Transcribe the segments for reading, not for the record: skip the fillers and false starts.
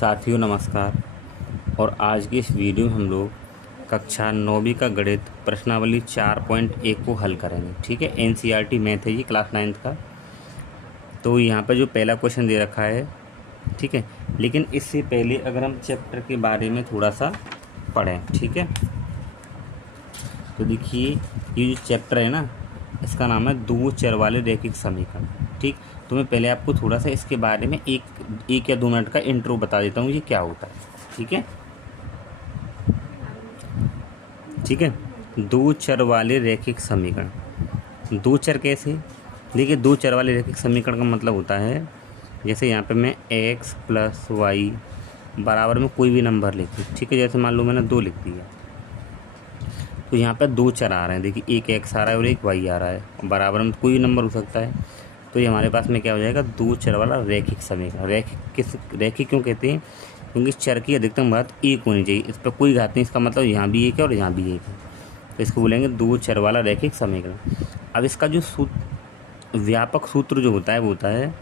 साथियों नमस्कार। और आज की इस वीडियो में हम लोग कक्षा 9वीं का गणित प्रश्नावली 4.1 को हल करेंगे। ठीक है, एनसीईआरटी मैथ है ये, क्लास 9th का। तो यहाँ पे जो पहला क्वेश्चन दे रखा है, ठीक है, लेकिन इससे पहले अगर हम चैप्टर के बारे में थोड़ा सा पढ़ें, ठीक है। तो देखिए, ये जो चैप्टर है ना, इसका नाम है दो चर वाले रैखिक समीकरण। ठीक, तो मैं पहले आपको थोड़ा सा इसके बारे में एक या 2 मिनट का इंट्रो बता देता हूँ ये क्या होता है। ठीक है, ठीक है। दो चर वाले रैखिक समीकरण, दो चर कैसे? देखिए, दो चर वाले रैखिक समीकरण का मतलब होता है, जैसे यहाँ पे मैं x प्लस वाई बराबर में कोई भी नंबर लिख दूँ। ठीक है, जैसे मान लो मैंने 2 लिख दिया, तो यहाँ पे दो चर आ रहे हैं। देखिए, एक x आ रहा है और एक y आ रहा है, बराबर में कोई भी नंबर हो सकता है। तो ये हमारे पास में क्या हो जाएगा? दो चर वाला रैखिक समीकरण। रैखिक क्यों कहते हैं? क्योंकि चर की अधिकतम घात 1 होनी चाहिए, इस पर कोई घात नहीं। इसका मतलब यहाँ भी 1 है और यहाँ भी 1 है, तो इसको बोलेंगे दो चर वाला रैखिक समीकरण। अब इसका जो व्यापक सूत्र जो होता है वो होता है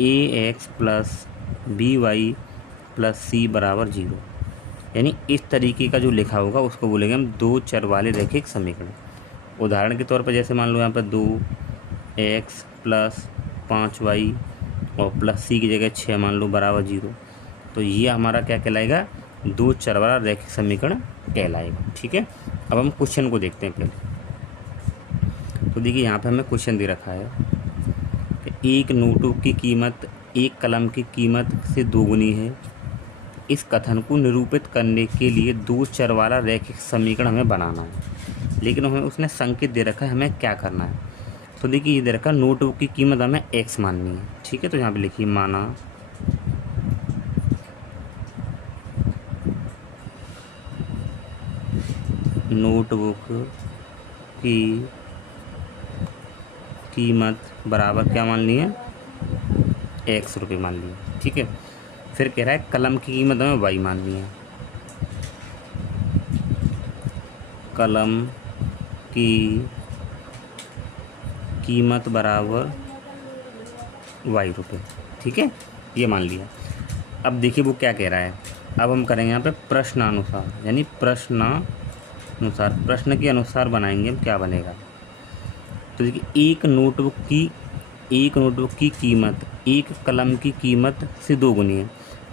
ax plus B Y plus C बराबर 0। यानी इस तरीके का जो लिखा होगा उसको बोलेंगे हम दो चर वाले रैखिक समीकरण। उदाहरण के तौर पर जैसे मान लो यहाँ पर 2x प्लस 5y और प्लस सी की जगह 6 मान लो बराबर 0, तो ये हमारा क्या कहलाएगा? दो चर वाला रैखिक समीकरण कहलाएगा। ठीक है, अब हम क्वेश्चन को देखते हैं पहले। तो देखिए, यहाँ पे हमें क्वेश्चन दे रखा है कि एक नोटबुक की कीमत एक कलम की कीमत से दोगुनी है। इस कथन को निरूपित करने के लिए दो चर वाला रैखिक समीकरण हमें बनाना है, लेकिन हमें उसने संकेत दे रखा है, हमें क्या करना है। तो देखिए, ये दे रखा है नोटबुक की कीमत हमें x माननी है। ठीक है, तो यहाँ पे लिखिए माना नोटबुक की कीमत बराबर क्या मान ली है? x रुपये मान ली है। ठीक है, फिर कह रहा है कलम की कीमत हमें y माननी है। कलम की कीमत बराबर y रुपये। ठीक है, ये मान लिया। अब देखिए वो क्या कह रहा है। अब हम करेंगे यहाँ पे प्रश्नानुसार, यानी प्रश्नानुसार, प्रश्न के अनुसार बनाएंगे हम। क्या बनेगा? तो देखिए, एक नोटबुक की कीमत एक कलम की कीमत से दोगुनी है।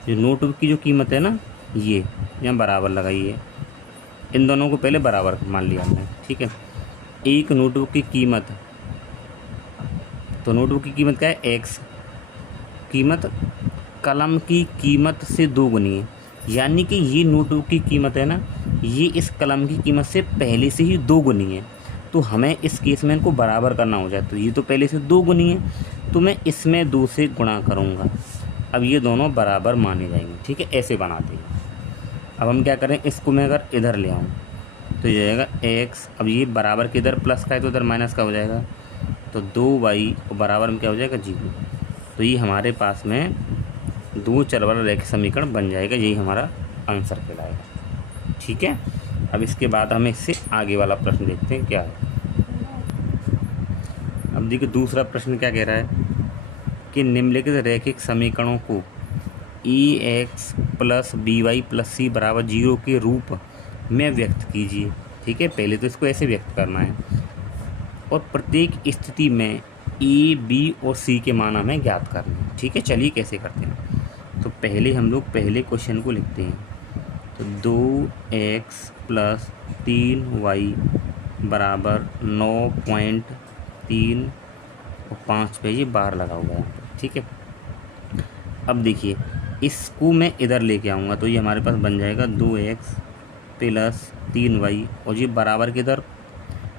जो नोटबुक की जो कीमत है ना, ये यहाँ बराबर लगाइए, इन दोनों को पहले बराबर मान लिया हमने। ठीक है, एक नोटबुक की कीमत, तो नोटबुक की कीमत क्या है? x। कीमत कलम की कीमत से दोगुनी है, यानी कि ये नोटबुक की कीमत है ना, ये इस कलम की कीमत से पहले से ही दोगुनी है। तो हमें इस केस में इनको बराबर करना हो जाए, तो ये तो पहले से दोगुनी है, तो मैं इसमें 2 से गुणा करूँगा। अब ये दोनों बराबर माने जाएंगे। ठीक है, ऐसे बनाते हैं। अब हम क्या करें, इसको मैं अगर इधर ले आऊँ तो ये जाएगा x। अब ये बराबर के इधर प्लस का है तो इधर माइनस का हो जाएगा, तो 2y और बराबर में क्या हो जाएगा? 0। तो ये हमारे पास में दो चर वाला रैखिक समीकरण बन जाएगा। यही हमारा आंसर कहलाएगा। ठीक है, अब इसके बाद हम इससे आगे वाला प्रश्न देखते हैं क्या है। अब देखिए, दूसरा प्रश्न क्या कह रहा है कि निम्नलिखित रैखिक समीकरणों को ax plus B Y plus C बराबर 0 के रूप में व्यक्त कीजिए। ठीक है, पहले तो इसको ऐसे व्यक्त करना है और प्रत्येक स्थिति में a, b और c के मान हमें ज्ञात करने हैं। ठीक है, चलिए कैसे करते हैं। तो पहले हम लोग पहले क्वेश्चन को लिखते हैं। तो 2x प्लस 3y बराबर 9.3 और 5 पे ये बार लगा हुआ है। ठीक है, अब देखिए, इसको मैं इधर लेके आऊँगा तो ये हमारे पास बन जाएगा 2x प्लस 3y, और ये बराबर के इधर,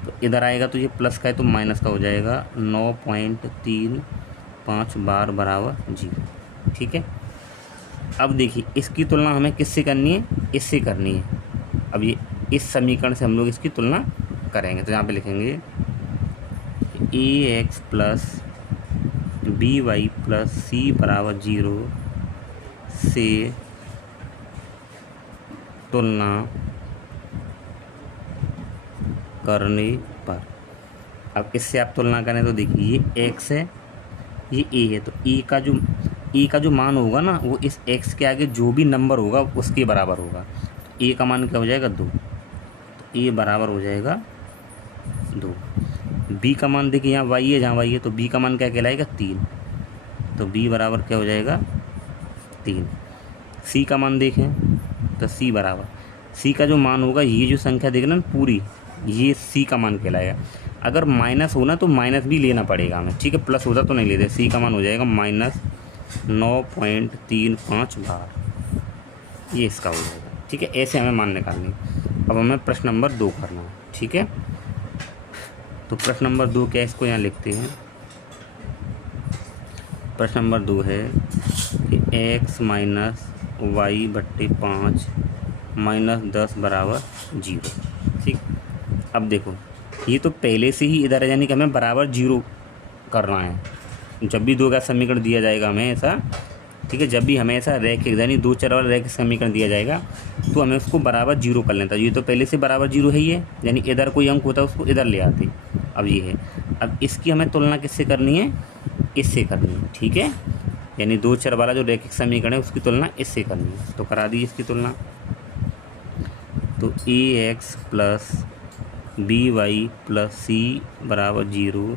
तो इधर आएगा तो ये प्लस का है तो माइनस का हो जाएगा। 9.35 बार बराबर 0। ठीक है, अब देखिए, इसकी तुलना हमें किससे करनी है? इससे करनी है। अब ये इस समीकरण से हम लोग इसकी तुलना करेंगे, तो यहाँ पे लिखेंगे ax plus B Y plus C बराबर 0 से तुलना करने पर। अब इससे आप तुलना करें तो देखिए, ये x है, ये a है, तो a का जो ए का जो मान होगा ना वो इस एक्स के आगे जो भी नंबर होगा उसके बराबर होगा। तो ए का मान क्या हो जाएगा 2, तो ए बराबर हो जाएगा 2। बी का मान देखिए यहाँ वाई है, जहाँ वाई है तो बी का मान क्या कहलाएगा 3, तो बी बराबर क्या हो जाएगा 3। सी का मान देखें तो सी बराबर, सी का जो मान होगा ये जो संख्या देखना ना पूरी, ये सी का मान कहलाएगा। अगर माइनस होना तो माइनस भी लेना पड़ेगा हमें, ठीक है, प्लस होता तो नहीं लेते। सी का मान हो जाएगा -9.35 बार, ये इसका हो जाएगा, ठीक है। ऐसे हमें मान निकालनी। अब हमें प्रश्न नंबर 2 करना है, ठीक है। तो प्रश्न नंबर 2 क्या है, इसको यहाँ लिखते हैं। प्रश्न नंबर 2 है कि x - y/5 -10 बराबर 0, ठीक। अब देखो ये तो पहले से ही इधर है, यानी कि हमें बराबर 0 करना है। जब भी दो का समीकरण दिया जाएगा हमें ऐसा, ठीक है, जब भी हमें ऐसा रैखिक यानी दो चर वाला रैखिक समीकरण दिया जाएगा तो हमें उसको बराबर 0 कर लेता है। ये तो पहले से बराबर 0 है ही है, यानी इधर कोई अंक होता है उसको इधर ले आते। अब ये है, अब इसकी हमें तुलना किससे करनी है, इससे करनी है, ठीक है। यानी दो चर वाला जो रैखिक समीकरण है उसकी तुलना इससे करनी है, तो करा दी इसकी तुलना। तो ax plus by plus c बराबर 0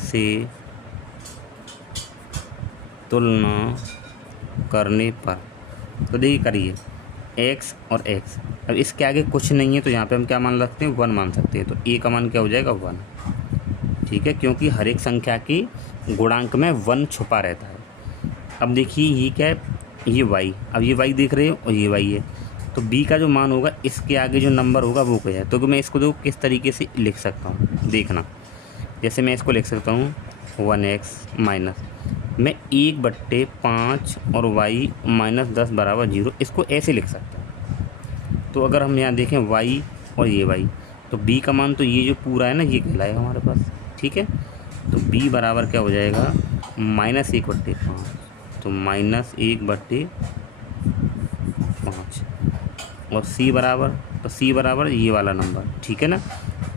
से तुलना करने पर, तो देखिए करिए x और x। अब इसके आगे कुछ नहीं है तो यहाँ पे हम क्या मान सकते हैं, 1 मान सकते हैं। तो a का मान क्या हो जाएगा 1, ठीक है, क्योंकि हर एक संख्या की गुणांक में 1 छुपा रहता है। अब देखिए ये क्या है, ये y, अब ये y देख रहे हो और ये y है, तो b का जो मान होगा इसके आगे जो नंबर होगा वो क्या है। तो मैं इसको देखो किस तरीके से लिख सकता हूँ, देखना। जैसे मैं इसको लिख सकता हूँ 1x माइनस मैं 1/5 और y -10 बराबर 0, इसको ऐसे लिख सकता हूँ। तो अगर हम यहाँ देखें y और ये y, तो b का मान तो ये जो पूरा है ना ये कहलाएगा हमारे पास, ठीक है। तो b बराबर क्या हो जाएगा -1/5, तो -1/5 और c बराबर, तो c बराबर ये वाला नंबर, ठीक है ना।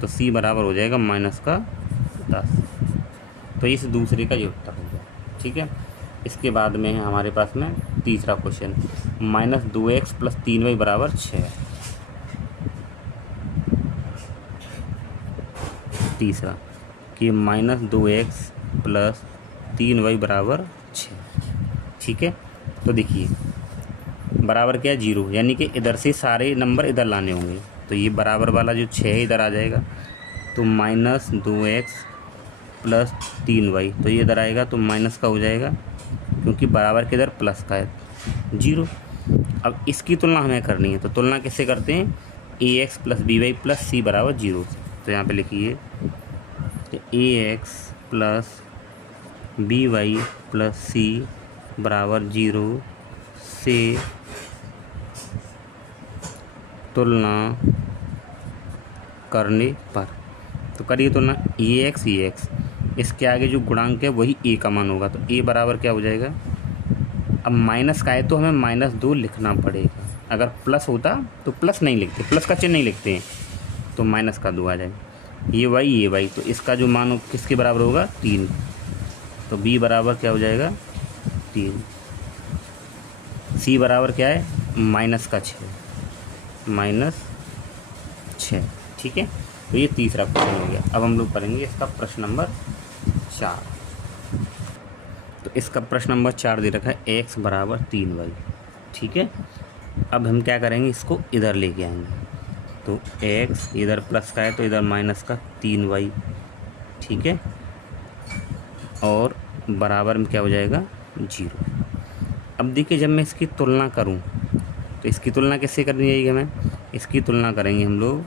तो c बराबर हो जाएगा -10। तो इस दूसरे का ये उत्तर हो गया, ठीक है। इसके बाद में है हमारे पास में तीसरा क्वेश्चन, -2x + 3y बराबर 6। तीसरा कि -2x + 3y बराबर 6, ठीक है। तो देखिए बराबर क्या है 0, यानी कि इधर से सारे नंबर इधर लाने होंगे। तो ये बराबर वाला जो 6 है इधर आ जाएगा, तो -2x + 3y, तो ये इधर आएगा तो माइनस का हो जाएगा क्योंकि बराबर के इधर प्लस का है 0। अब इसकी तुलना हमें करनी है, तो तुलना किससे करते हैं, ax + by + c बराबर 0। तो यहाँ पे लिखिए तो ax + by + c बराबर 0 से तुलना करने पर, तो करिए तुलना ax इसके आगे जो गुणांक है वही a का मान होगा। तो a बराबर क्या हो जाएगा, अब माइनस का है तो हमें -2 लिखना पड़ेगा। अगर प्लस होता तो प्लस नहीं लिखते, प्लस का चिन्ह नहीं लिखते हैं, तो -2 आ जाएगा। ये y, तो इसका जो मान किसके बराबर होगा 3, तो b बराबर क्या हो जाएगा 3। c बराबर क्या है -6, -6, ठीक है। तो ये तीसरा क्वेश्चन हो गया। अब हम लोग करेंगे इसका प्रश्न नंबर 4। तो इसका प्रश्न नंबर 4 दे रखा है x बराबर 3y, ठीक है। अब हम क्या करेंगे, इसको इधर लेके आएंगे। तो x इधर प्लस का है तो इधर माइनस का 3y, ठीक है, और बराबर में क्या हो जाएगा 0। अब देखिए जब मैं इसकी तुलना करूं तो इसकी तुलना किससे करनी जाएगी, हमें इसकी तुलना करेंगे हम लोग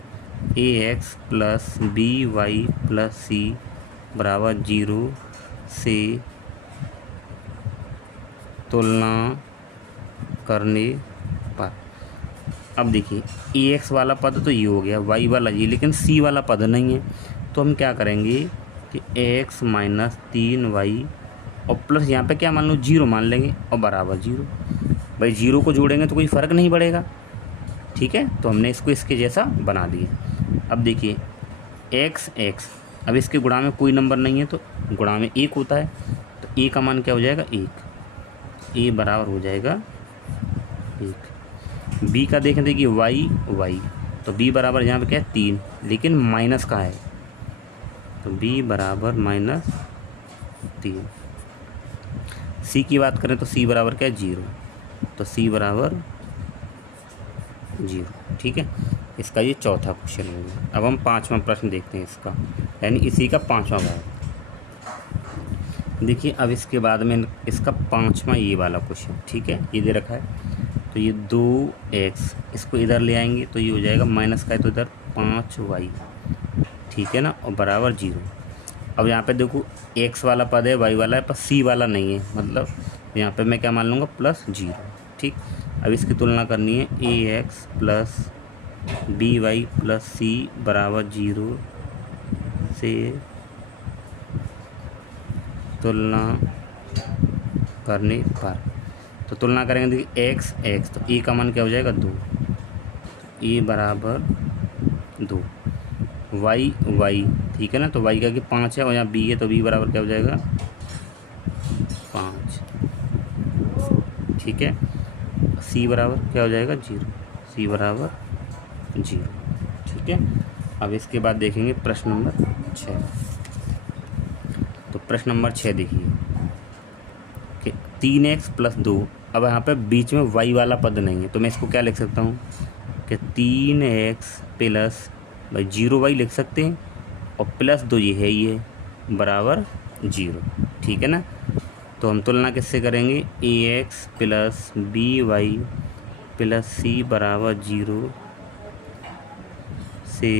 ax + by + c बराबर 0 से तुलना करने पर। अब देखिए ax वाला पद तो ये हो गया, y वाला ये, लेकिन c वाला पद नहीं है। तो हम क्या करेंगे कि ax - 3y और प्लस यहाँ पे क्या मान लो 0 मान लेंगे और बराबर 0। भाई 0 को जोड़ेंगे तो कोई फ़र्क नहीं पड़ेगा, ठीक है। तो हमने इसको इसके जैसा बना दिया। अब देखिए x, अब इसके गुणा में कोई नंबर नहीं है तो गुणा में 1 होता है, तो a का मान क्या हो जाएगा 1, ए बराबर हो जाएगा 1। बी का देखें देखिए y तो बी बराबर यहाँ पे क्या है 3, लेकिन माइनस का है तो बी बराबर -3। सी की बात करें तो सी बराबर क्या है 0, तो सी बराबर 0। ठीक है, इसका ये चौथा क्वेश्चन हो गया। अब हम 5वां प्रश्न देखते हैं इसका, यानी इसी का 5वां भाग। देखिए अब इसके बाद में इसका 5वां ये वाला क्वेश्चन, ठीक है, ये दे रखा है तो ये 2x इसको इधर ले आएंगे तो ये हो जाएगा माइनस का है तो इधर 5y, ठीक है ना, और बराबर 0। अब यहाँ पे देखो x वाला पद है, y वाला है, पर c वाला नहीं है, मतलब यहाँ पे मैं क्या मान लूँगा +0। ठीक, अब इसकी तुलना करनी है ax plus by plus c बराबर 0 से तुलना करने पर। तो तुलना करेंगे देखिए x तो e का मान क्या हो जाएगा 2, e बराबर 2, y ठीक है ना, तो y का कि 5 है और यहाँ b है तो b बराबर क्या हो जाएगा 5। ठीक है, c बराबर क्या हो जाएगा 0, c बराबर 0। ठीक है, अब इसके बाद देखेंगे प्रश्न नंबर 6। तो प्रश्न नंबर 6 देखिए कि 3x + 2। अब यहाँ पे बीच में y वाला पद नहीं है तो मैं इसको क्या लिख सकता हूँ कि 3x प्लस 0y लिख सकते हैं और +2 ये है ये बराबर 0। ठीक है ना, तो हम तुलना किससे करेंगे ax plus by plus c बराबर 0 से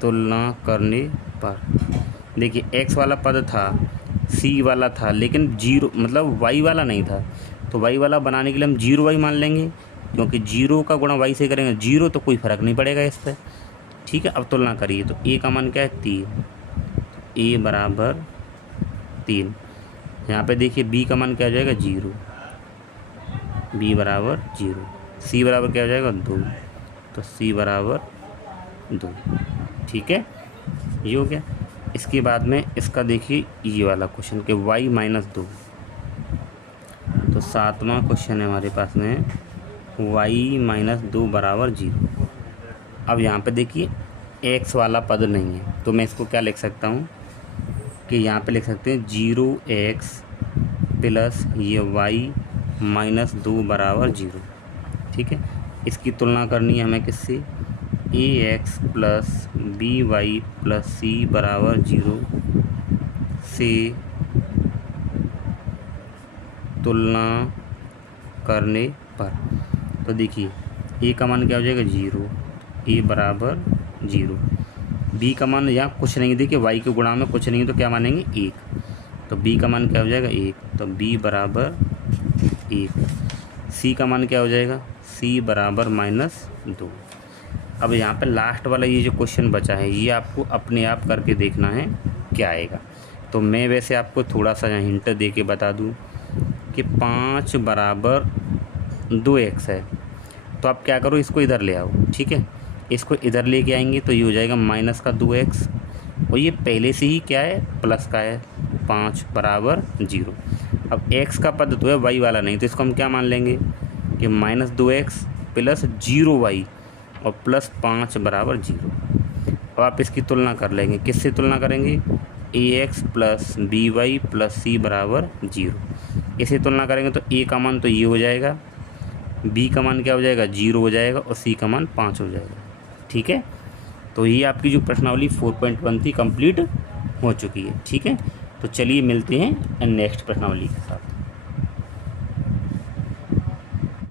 तुलना करने पर। देखिए x वाला पद था, c वाला था, लेकिन 0 मतलब y वाला नहीं था, तो y वाला बनाने के लिए हम 0y मान लेंगे, क्योंकि 0 का गुणा y से करेंगे 0 तो कोई फ़र्क नहीं पड़ेगा इस पर। ठीक है, अब तुलना करिए तो a का मान क्या है 3, a बराबर 3। यहाँ पे देखिए b का मान क्या हो जाएगा 0, b बराबर 0, c बराबर क्या हो जाएगा 2, तो c बराबर 2। ठीक है, ये हो गया। इसके बाद में इसका देखिए ये वाला क्वेश्चन कि y - 2। तो 7वां क्वेश्चन है हमारे पास में y - 2 बराबर 0। अब यहाँ पे देखिए x वाला पद नहीं है तो मैं इसको क्या लिख सकता हूँ कि यहाँ पे लिख सकते हैं 0x प्लस ये y - 2 बराबर 0। ठीक है, इसकी तुलना करनी है हमें किससे ax plus by plus c बराबर 0 से तुलना करने पर। तो देखिए a का मान क्या हो जाएगा 0, a बराबर 0, b का मान यहाँ कुछ नहीं, देखिए y के गुणा में कुछ नहीं तो क्या मानेंगे 1, तो b का मान क्या हो जाएगा 1, तो b बराबर 1। c का मान क्या हो जाएगा c बराबर -2। अब यहाँ पे लास्ट वाला ये जो क्वेश्चन बचा है ये आपको अपने आप करके देखना है क्या आएगा। तो मैं वैसे आपको थोड़ा सा यहाँ हिंट दे के बता दूँ कि 5 बराबर 2x है, तो आप क्या करो इसको इधर ले आओ। ठीक है, इसको इधर लेके आएंगे तो ये हो जाएगा -2x, और ये पहले से ही क्या है प्लस का है 5 बराबर 0। अब x का पद तो है y वाला नहीं, तो इसको हम क्या मान लेंगे कि -2x प्लस 0y और +5 बराबर 0। अब आप इसकी तुलना कर लेंगे, किससे तुलना करेंगे ax plus by plus c बराबर 0। इसे तुलना करेंगे तो a का मान तो ये हो जाएगा, b का मान क्या हो जाएगा 0 हो जाएगा और c का मान 5 हो जाएगा। ठीक है, तो ये आपकी जो प्रश्नावली 4.1 थी कंप्लीट हो चुकी है। ठीक है, तो चलिए मिलते हैं नेक्स्ट प्रश्नावली के साथ।